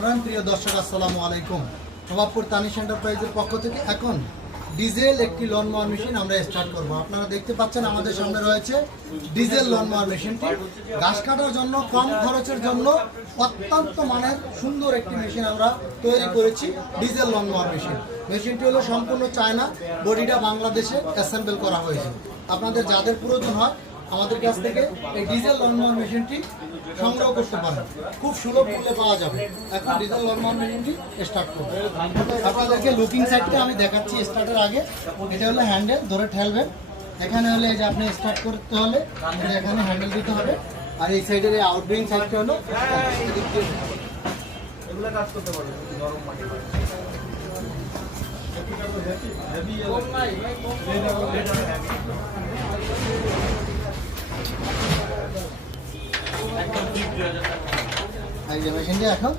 প্রিয় দর্শক আসসালামু আলাইকুম। নবাবপুর তানিশ এন্টারপ্রাইজের পক্ষ থেকে এখন ডিজেল একটি লন মোয়ার মেশিন আমরা স্টার্ট করব। আপনারা দেখতে পাচ্ছেন আমাদের সামনে রয়েছে ডিজেল লন মোয়ার মেশিনটি। ঘাস কাটার জন্য কম খরচের জন্য অত্যন্ত মানের সুন্দর একটি মেশিন আমরা তৈরি করেছি, ডিজেল লন মোয়ার মেশিন। মেশিনটি হলো সম্পূর্ণ চায়না, বডিটা বাংলাদেশে অ্যাসেম্বল করা হয়েছে। আপনাদের যাদের প্রয়োজন হয় আমাদের কাছ থেকে এই ডিজেল লন মোয়ার মেশিনটি সংগ্রহ করতে পারেন, খুব সুলভ মূল্যে পাওয়া যাবে। এখন ডিজেল লন মোয়ার মেশিনটি স্টার্ট করবো। আপনাদেরকে লুকিং সাইডটা আমি দেখাচ্ছি স্টার্টের আগে। এটা হলো হ্যান্ডেল, ধরে ঠেলবেন। এখানে হলে এই যে আপনি স্টার্ট করতে হলে এখানে হ্যান্ডেল দিতে হবে। আর এই সাইডের এই আউটগোয়িং সাইডটা হলো এগুলো কাজ করতে পারবে নরম মাটি। এই যে মেশিনটি এখন